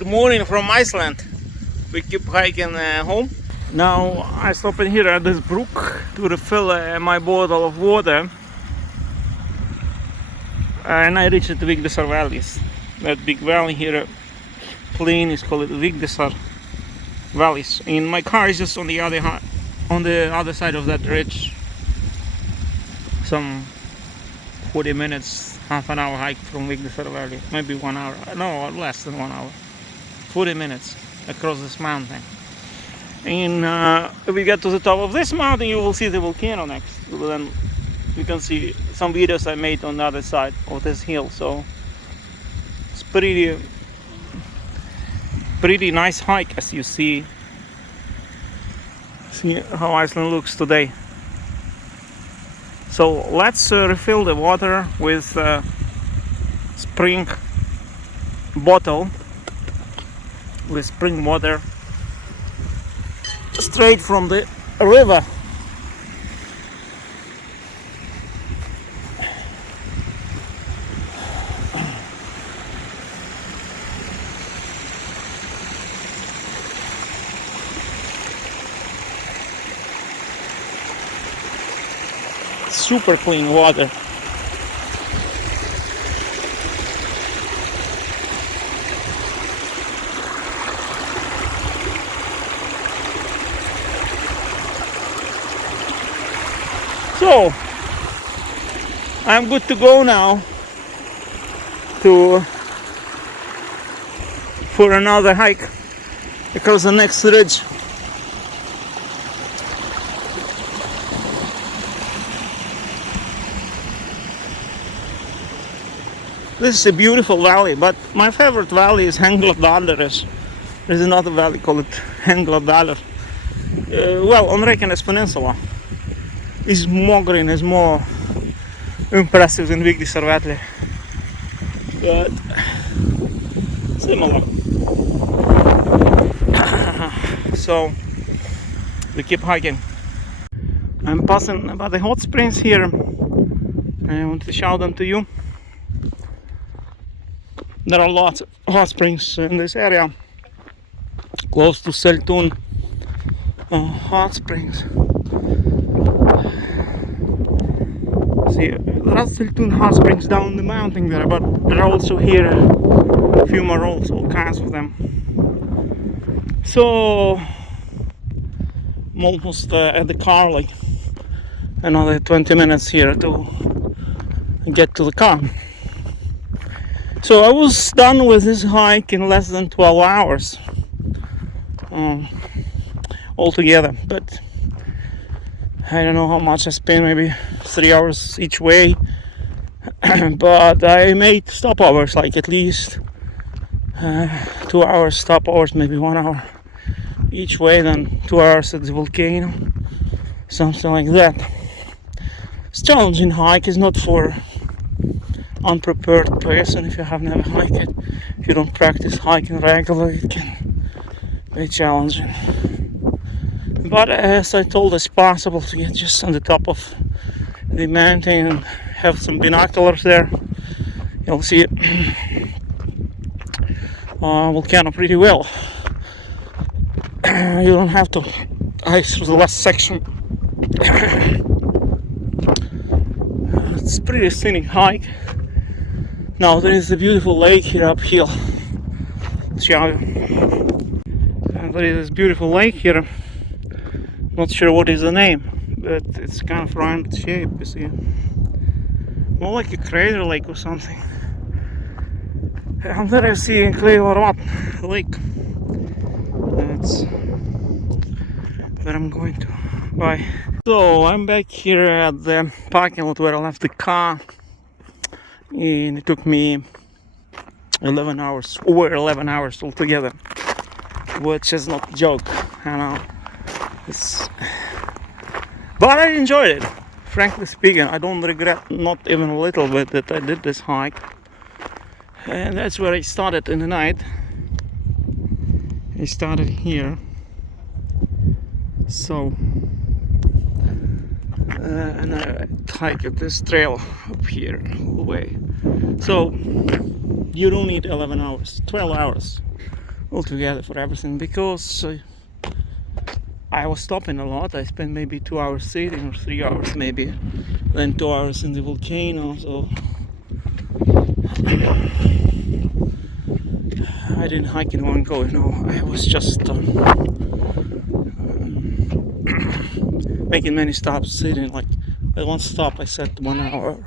Good morning from Iceland. We keep hiking home. Now I stop in here at this brook to refill my bottle of water, and I reach the Reykjanes valleys. That big valley here, plain, is called Reykjanes valleys. And my car is just on the other side of that ridge. Some 40 minutes, half an hour hike from Reykjanes Valley, maybe 1 hour, no, less than 1 hour. 40 minutes across this mountain. And if we get to the top of this mountain, you will see the volcano next. Then you can see some videos I made on the other side of this hill. So it's pretty nice hike, as you see. See how Iceland looks today. So let's refill the water with a spring bottle with spring water straight from the river. Super clean water. So I'm good to go now for another hike across the next ridge. This is a beautiful valley, but my favorite valley is Hengladalur. There's another valley called Hengladalur. Well, on Reykjanes Peninsula. It's more green, it's more impressive than Reykjanes Valley, but similar. So we keep hiking. I'm passing by the hot springs here, and I want to show them to you. There are lots of hot springs in this area, close to Seltun Hot Springs. See, there are Seltun Hot Springs down the mountain there, but there are also here a few more, all kinds of them. So I'm almost at the car, like another 20 minutes here to get to the car. So I was done with this hike in less than 12 hours altogether, but I don't know how much I spent, maybe 3 hours each way. But I made stopovers, like at least 2 hours stopovers, maybe 1 hour each way, then 2 hours at the volcano, something like that. It's challenging hike, is not for unprepared person. If you have never hiked it, if you don't practice hiking regularly, it can be challenging. But as I told, it's possible to get just on the top of the mountain and have some binoculars there. You'll see it volcano pretty well. You don't have to hike through the last section. It's a pretty scenic hike. Now there is a beautiful lake here uphill. Show you. And there is this beautiful lake here. Not sure what is the name, but it's kind of round shape, you see. More like a crater lake or something. And there I see Litlihrutur Lake. That's where I'm going to. Bye. So I'm back here at the parking lot where I left the car. And it took me 11 hours, over 11 hours altogether, which is not a joke, you know. But I enjoyed it. Frankly speaking, I don't regret, not even a little bit, that I did this hike. And that's where I started in the night. I started here. So and I hiked this trail up here all the way. So you don't need 11 hours, 12 hours altogether for everything, because I was stopping a lot. I spent maybe 2 hours sitting or 3 hours maybe, then 2 hours in the volcano. So I didn't hike in one go, I was just making many stops, sitting. Like at one stop I sat 1 hour,